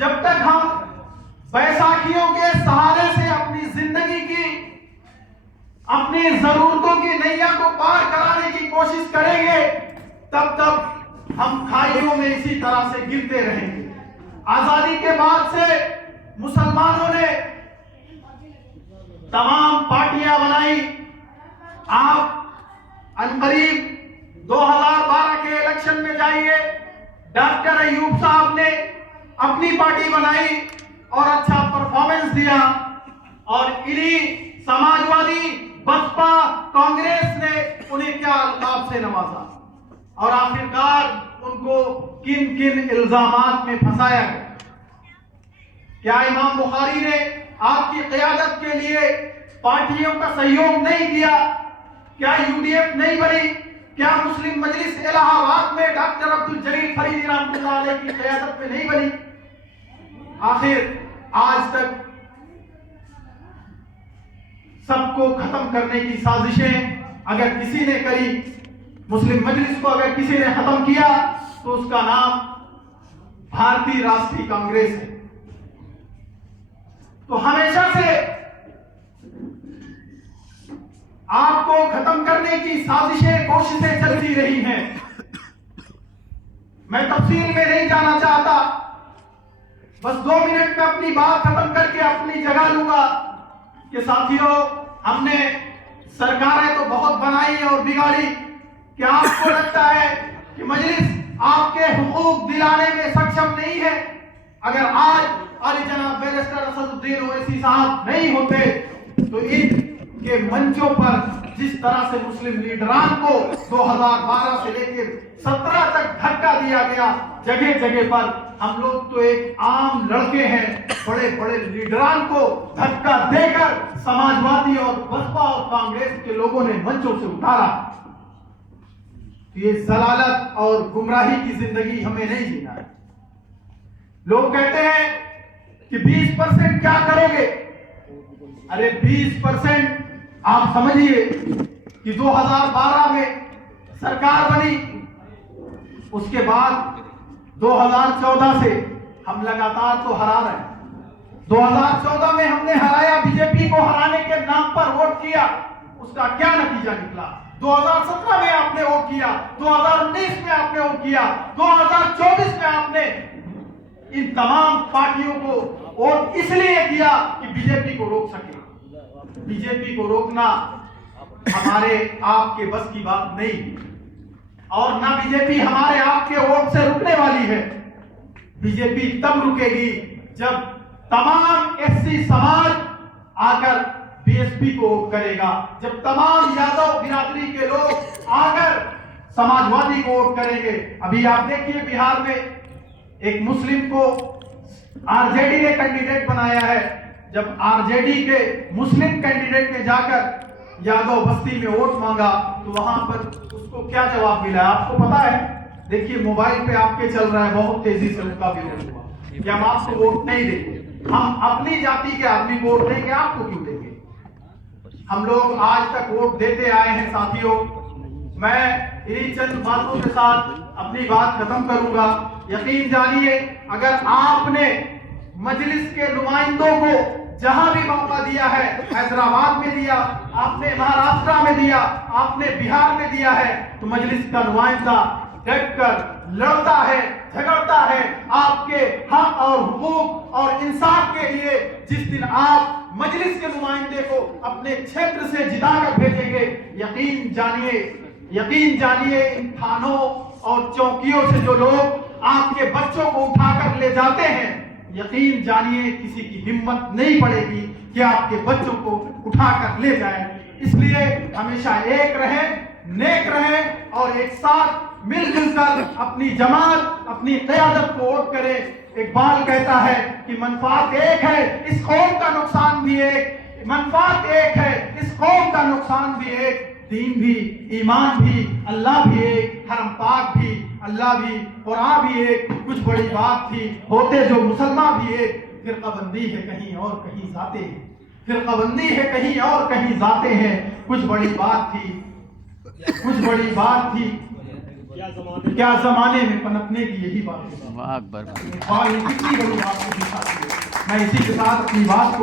जब तक हम बैसाखियों के सहारे से अपनी जिंदगी की, अपनी जरूरतों की नैया को पार कराने की कोशिश करेंगे, तब तक हम खाइयों में इसी तरह से गिरते रहेंगे। आजादी के बाद से मुसलमानों ने तमाम पार्टियां बनाई। आप अनकरीब 2012 के इलेक्शन में जाइए, डॉक्टर अयूब साहब ने अपनी पार्टी बनाई और अच्छा परफॉर्मेंस दिया, और इन्हीं समाजवादी, बसपा, कांग्रेस ने उन्हें क्या अल्काब से नवाजा और आखिरकार उनको किन किन इल्जामात में फंसाया गया। क्या इमाम बुखारी ने आपकी क़यादत के लिए पार्टियों का सहयोग नहीं किया? क्या यूडीएफ नहीं बनी? क्या मुस्लिम मजलिस इलाहाबाद में डॉक्टर अब्दुल जलील फरीदी रहमतुल्लाह अलैह की क़यादत में नहीं बनी? आखिर आज तक सबको खत्म करने की साजिशें अगर किसी ने करी, मुस्लिम मजलिस को अगर किसी ने खत्म किया, तो उसका नाम भारतीय राष्ट्रीय कांग्रेस है। तो हमेशा से आपको खत्म करने की साजिशें, कोशिशें चलती रही हैं। मैं तफसील में नहीं जाना चाहता, बस 2 मिनट में अपनी बात खत्म करके अपनी जगह लूंगा कि साथियों, हमने सरकारें तो बहुत बनाई और बिगाड़ी। क्या आपको लगता है कि मजलिस आपके हुकूक दिलाने में सक्षम नहीं है? अगर आज अली जनाब बैरिस्टर असदुद्दीन ओवैसी साहब नहीं होते, तो इनके मंचों पर जिस तरह से मुस्लिम लीडरान को 2012 से लेकर 17 तक धक्का दिया गया, जगह जगह पर हम लोग तो एक आम लड़के हैं, बड़े बड़े लीडरान को धक्का देकर समाजवादी और बसपा और कांग्रेस के लोगों ने मंचों से उतारा। ये जलालत और गुमराही की जिंदगी हमें नहीं जीना है। लोग कहते हैं कि 20% क्या करोगे? अरे 20% आप समझिए कि 2012 में सरकार बनी, उसके बाद 2014 से हम लगातार तो हरा रहे हैं। 2014 में हमने हराया, बीजेपी को हराने के नाम पर वोट किया, उसका क्या नतीजा निकला? 2017 में आपने वोट किया, 2019 में आपने वोट किया, 2024 में आपने इन तमाम पार्टियों को वोट इसलिए किया कि बीजेपी को रोक सके। बीजेपी को रोकना हमारे आपके बस की बात नहीं, और ना बीजेपी हमारे आपके वोट से रुकने वाली है। बीजेपी तब रुकेगी जब तमाम एससी समाज आकर बीएसपी को वोट करेगा, जब तमाम यादव बिरादरी के लोग आकर समाजवादी को वोट करेंगे। अभी आप देखिए बिहार में एक मुस्लिम को आरजेडी ने कैंडिडेट बनाया है। जब आरजेडी के मुस्लिम कैंडिडेट ने जाकर यादव बस्ती में वोट मांगा, तो वहां पर उसको क्या जवाब मिला आपको पता है? देखिए मोबाइल पे आपके चल रहा है, बहुत तेजी से उनका भी वोट हुआ कि हम आपको वोट नहीं देंगे, हम अपनी जाति के आदमी को वोट देंगे, आपको क्यों देंगे? हम लोग आज तक वोट देते आए हैं। साथियों, मैं इन्हीं चंद बातों के साथ अपनी बात खत्म करूंगा। यकीन जानिए, अगर आपने मजलिस के नुमाइंदों को जहां भी मौका दिया है, हैदराबाद में दिया, आपने महाराष्ट्र में दिया, आपने बिहार में दिया है, तो मजलिस का नुमाइंदा डट कर लड़ता है, झगड़ता है आपके हक और हुकूक और इंसाफ के लिए। जिस दिन आप मजलिस के नुमाइंदे को अपने क्षेत्र से जिताकर भेजेंगे, यकीन जानिए इन थानों और चौकियों से जो लोग आपके बच्चों को उठाकर ले जाते हैं, यकीन जानिए किसी की हिम्मत नहीं पड़ेगी कि आपके बच्चों को उठाकर ले जाए। इसलिए हमेशा एक रहे, नेक रहे और एक साथ मिलजुल कर अपनी जमात, अपनी क़यादत को वोट करे। इकबाल कहता है कि मनफात एक है, इस कौम का नुकसान भी एक। मनफात एक है, इस कौम का नुकसान भी एक। दीन भी, ईमान भी, अल्लाह भी एक, हरम पाक भी, अल्लाह भी, कुरान भी एक। कुछ बड़ी बात थी, होते जो मुसलमान भी एक। फिरकाबंदी है कहीं और कहीं जाते हैं, फिरकाबंदी है कहीं और कहीं जाते हैं। कुछ बड़ी बात थी, कुछ बड़ी बात थी, क्या जमाने में पनपने की यही बात है। वाह अकबर। कितनी बड़ी बात को दिखाती है। मैं इसी के साथ अपनी बात को